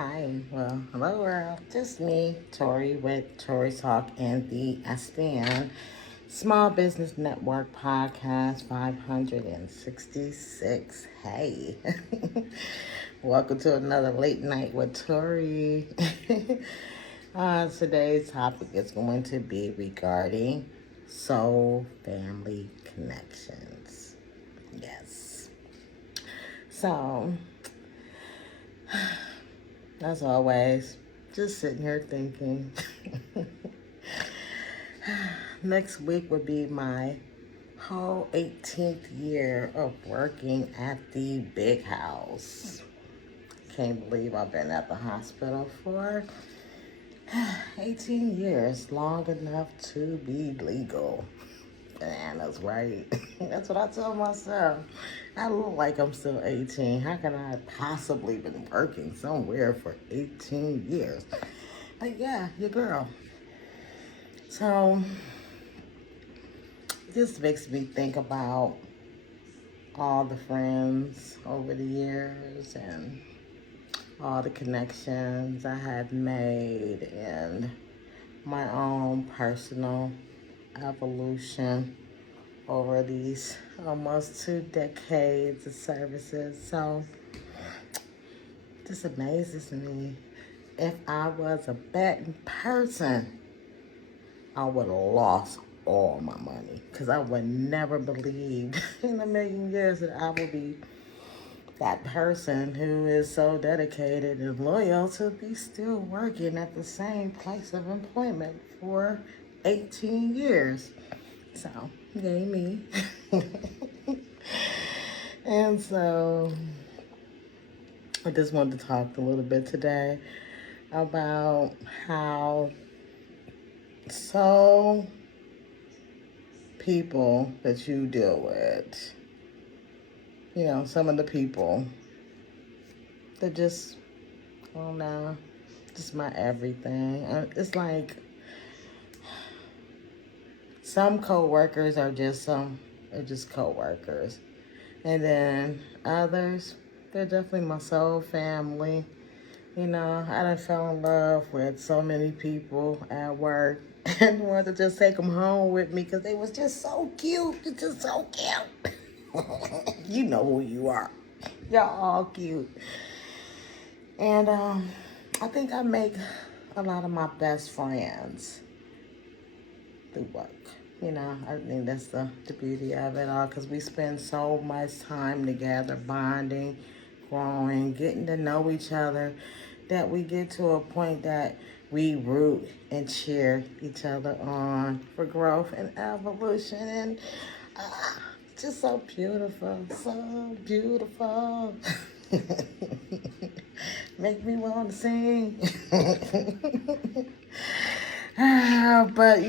Hi, well, hello world. Just me, Tori, with Tori Talk and the SBN Small Business Network Podcast 566. Hey, welcome to another late night with Tori. Today's topic is going to be regarding soul family connections. Yes. So, as always, just sitting here thinking. Next week would be my whole 18th year of working at the big house. Can't believe I've been at the hospital for 18 years, long enough to be legal. And that's right. That's what I tell myself. I look like I'm still 18. How can I have possibly been working somewhere for 18 years? But yeah, your girl. So this makes me think about all the friends over the years and all the connections I had made and my own personal evolution over these almost 2 decades of services. So this amazes me. If I was a betting person, I would have lost all my money because I would never believe in a million years that I would be that person who is so dedicated and loyal to be still working at the same place of employment for 18 years. So, yay me. And so, I just wanted to talk a little bit today about how people that you deal with, some of the people that just, I don't know, just my everything. It's like some co-workers are just co-workers. And then others, they're definitely my soul family. I done fell in love with so many people at work and wanted to just take them home with me because they was just so cute. It's just so cute. You know who you are. Y'all all cute. And I think I make a lot of my best friends through work. I think that's the beauty of it all because we spend so much time together, bonding, growing, getting to know each other, that we get to a point that we root and cheer each other on for growth and evolution. And it's just so beautiful, so beautiful. Make me want to sing. But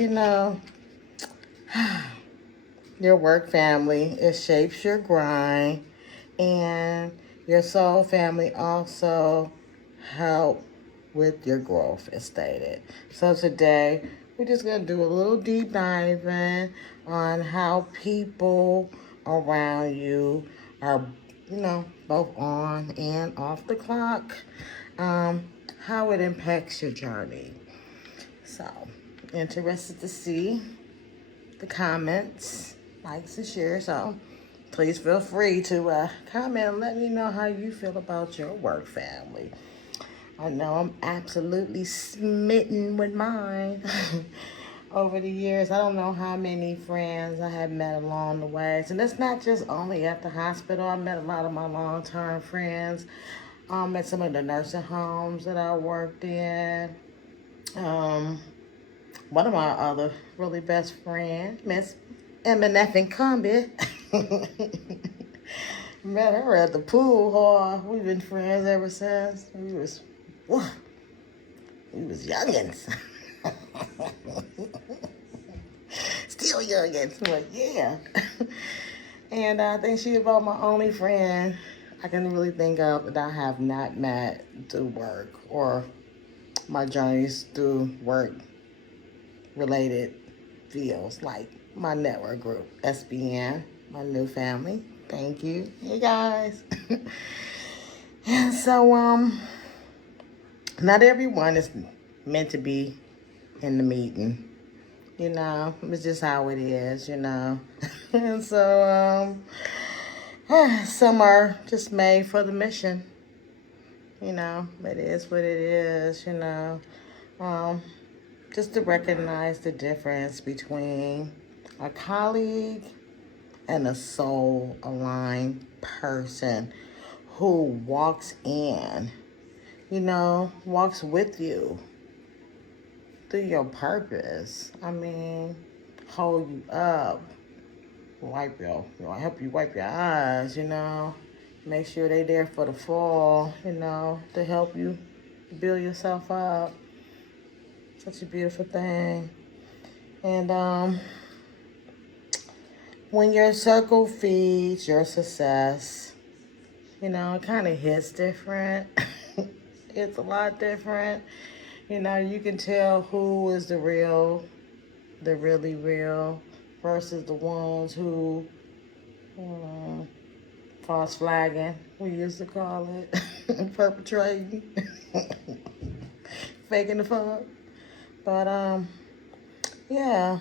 your work family, it shapes your grind, and your soul family also help with your growth, as stated. So today, we're just going to do a little deep diving on how people around you are, both on and off the clock, how it impacts your journey. So, interested to see the comments, likes, and shares. So, please feel free to comment and let me know how you feel about your work family. I know I'm absolutely smitten with mine. Over the years, I don't know how many friends I have met along the way. And it's not just only at the hospital. I met a lot of my long-term friends. At some of the nursing homes that I worked in. One of my other really best friends, Miss Emineffing Cumby. Met her at the pool hall. We've been friends ever since. We was youngins. Still youngins, but yeah. And I think she's about my only friend I can really think of that I have not met through work or my journeys through work related fields, like my network group, SBN, my new family. Thank you. Hey guys. And so Not everyone is meant to be in the meeting. It's just how it is. And so, some are just made for the mission. It is what it is. Um, just to recognize the difference between a colleague and a soul aligned person who walks in, walks with you through your purpose. Hold you up, help you wipe your eyes. Make sure they there for the fall, to help you build yourself up. Such a beautiful thing. And when your circle feeds your success, it kind of hits different. It's a lot different. You can tell who is the really real, versus the ones who false flagging, we used to call it, perpetrating, faking the fun. But yeah,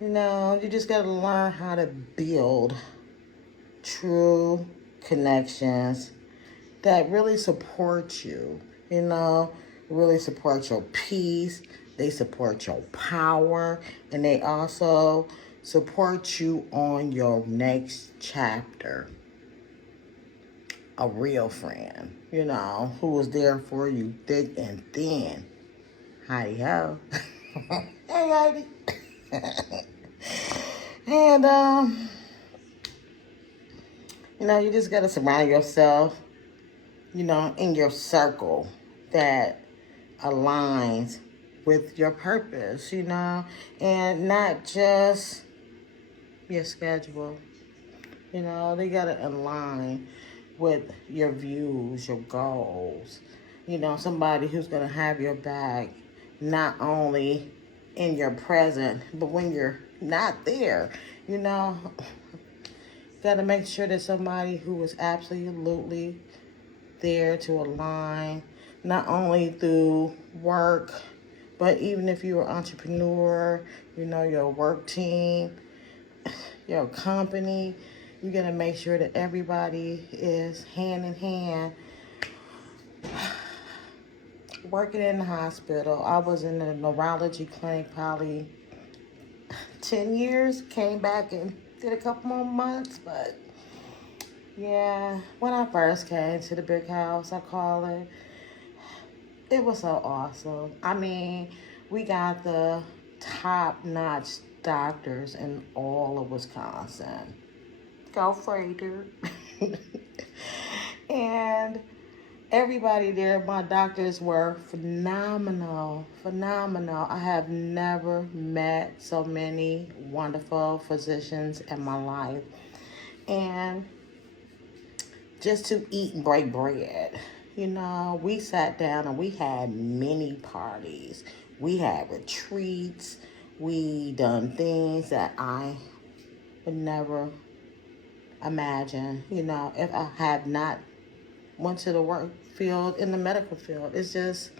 you just gotta learn how to build true connections that really support you, really support your peace. They support your power, and they also support you on your next chapter. A real friend, who was there for you thick and thin. Heidi ho. Hey, Heidi. And, you just got to surround yourself, in your circle that aligns with your purpose, and not just your schedule. They got to align with your views, your goals. Somebody who's going to have your back, not only in your present, but when you're not there. Got to make sure that somebody who is absolutely there to align, not only through work, but even if you're an entrepreneur, your work team, your company, you're going to make sure that everybody is hand in hand. Working in the hospital, I was in the neurology clinic probably 10 years, came back and did a couple more months, but yeah, when I first came to the big house, I call it, it was so awesome. We got the top-notch doctors in all of Wisconsin. Go Freighter. And everybody there, my doctors were phenomenal. I have never met so many wonderful physicians in my life. And just to eat and break bread, we sat down and we had many parties. We had retreats. We done things that I would never imagine, if I had not went to the work field, in the medical field. It's just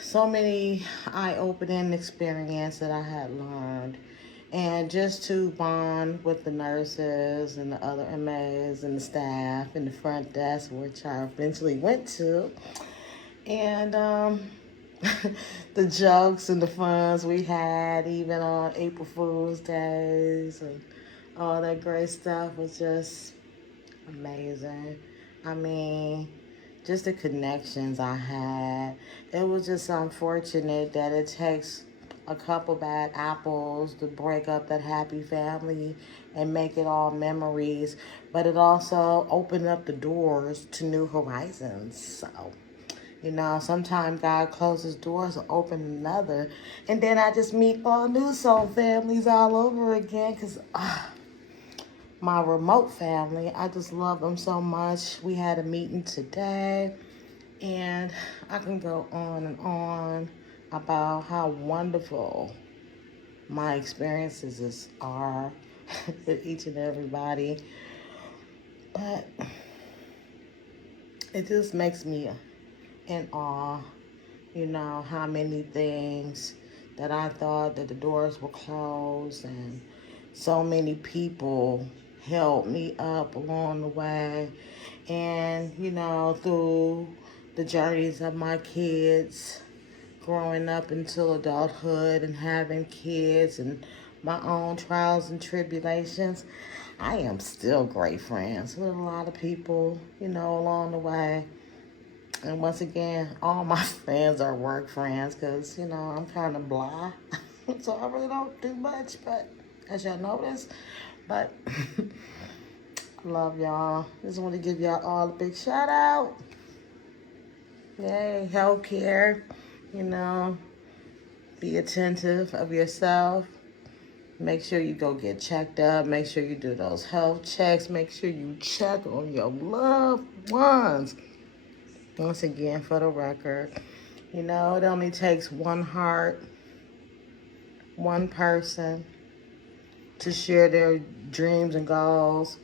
so many eye-opening experience that I had learned. And just to bond with the nurses and the other MAs and the staff and the front desk, which I eventually went to. And the jokes and the funs we had, even on April Fool's Days and all that great stuff, was just amazing. Just the connections I had. It was just unfortunate that it takes a couple bad apples to break up that happy family and make it all memories. But it also opened up the doors to new horizons. So, sometimes God closes doors and open another. And then I just meet all new soul families all over again, because my remote family, I just love them so much. We had a meeting today, and I can go on and on about how wonderful my experiences are with each and everybody. But it just makes me in awe, how many things that I thought that the doors were closed, and so many people helped me up along the way. And, through the journeys of my kids growing up into adulthood and having kids and my own trials and tribulations, I am still great friends with a lot of people, along the way. And once again, all my friends are work friends because, I'm kind of blah. So I really don't do much, but as y'all notice, but love y'all. Just want to give y'all all a big shout out. Yay, healthcare, you know, be attentive of yourself. Make sure you go get checked up. Make sure you do those health checks. Make sure you check on your loved ones. Once again, for the record, it only takes one heart, one person to share their dreams and goals.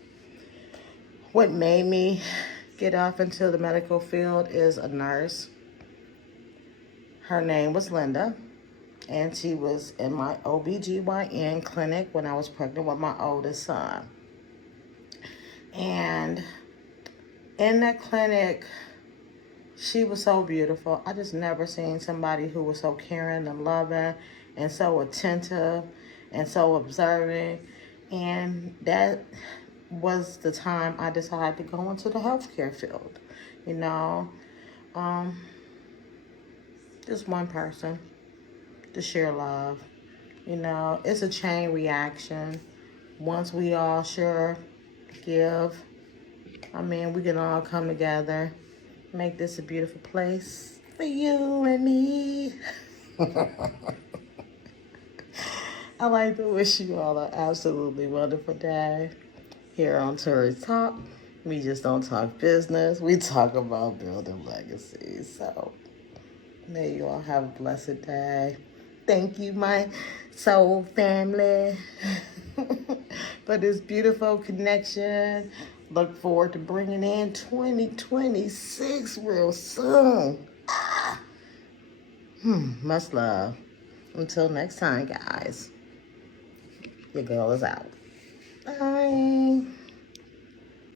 What made me get off into the medical field is a nurse. Her name was Linda, and she was in my OBGYN clinic when I was pregnant with my oldest son. And in that clinic, she was so beautiful. I just never seen somebody who was so caring and loving and so attentive and so observing. And that was the time I decided to go into the healthcare field. Just one person to share love. It's a chain reaction. Once we all share, give, we can all come together, make this a beautiful place for you and me. I'd like to wish you all an absolutely wonderful day here on Tori's Talk. We just don't talk business. We talk about building legacies. So may you all have a blessed day. Thank you, my soul family, for this beautiful connection. Look forward to bringing in 2026 real soon. Much love. Until next time, guys. Your girl is out. Bye.